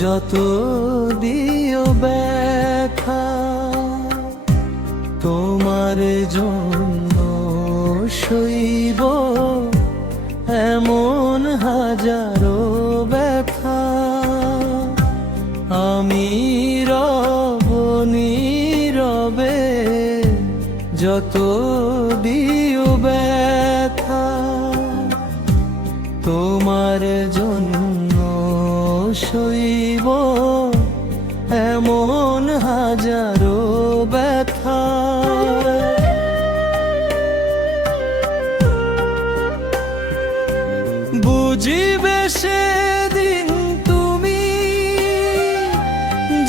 যত দিও ব্যথা, তোমার জন্য সইব এমন হাজারো ব্যথা। আমি রব নীরবে যত দিও ব্যথা, তোমার জন্য সইব এমন হাজারো ব্যথা। বুঝিবে সেদিন তুমি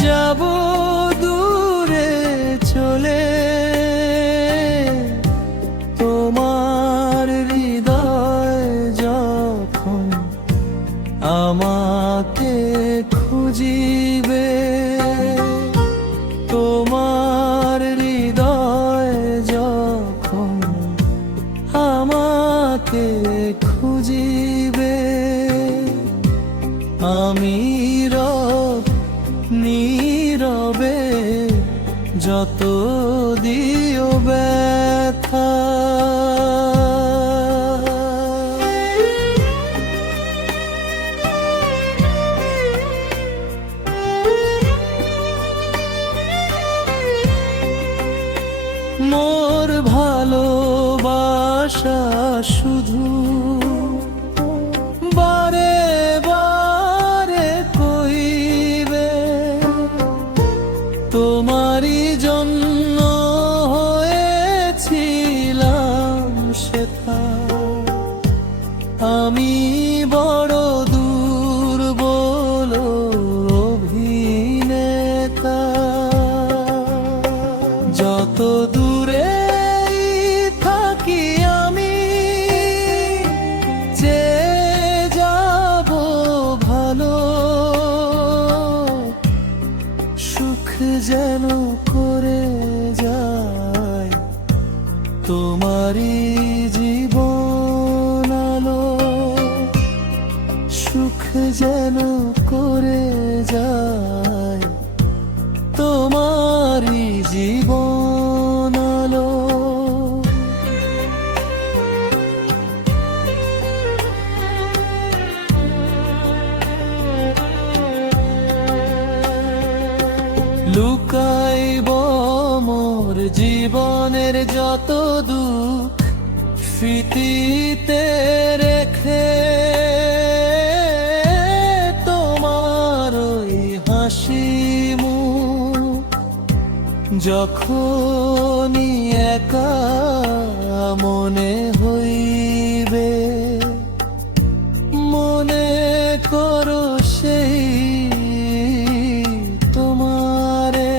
যাব দূরে চলে, তোমার হৃদয় যখন আমাকে খুঁজিবে, তোমার হৃদয় যখন আমাকে খুঁজিবে, আমি রব নীরবে যত দিও ব্যথা। মোর ভালোবাসা শুধু বারে বারে কইবে, তোমারই জন্য হয়েছিলাম শেখা। আমি বড় দুর্বল অভিনেতা, যত দূরে থাকি আমি চেয়ে যাব ভালো, সুখ যেন করে যায় তোমারই জীবন আলো, সুখ যেন করে যায় তোমারই জীবন আলো। লুকাইব মোর জীবনের যত দুঃখ স্মৃতিতে রেখে, তোমার ওই হাসি মুখ যখনই একা মনে হইবে, মনে করো সেই তোমারে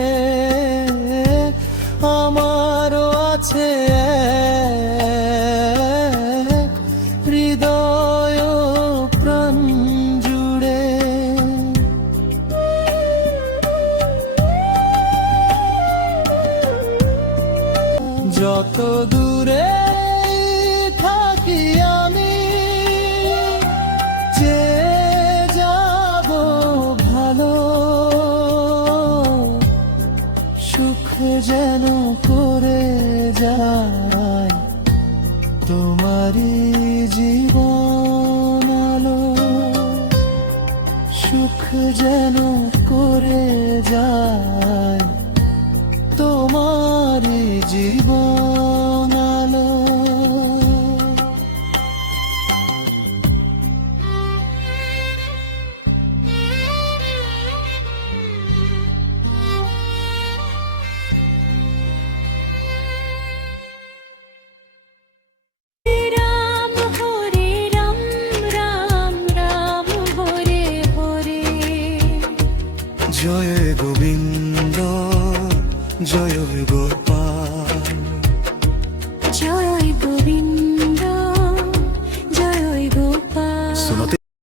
আমারও আছে হৃদয় প্রাণ জুড়ে। যত দূরে থাকি আমি চেয়ে যাব ভালো, সুখ যেন করে যায় তোমারই জীবন আলো, সুখ যেন করে যায় তোমারই জীবন আলো। জয় গোবিন্দ জয় গোবিন্দ।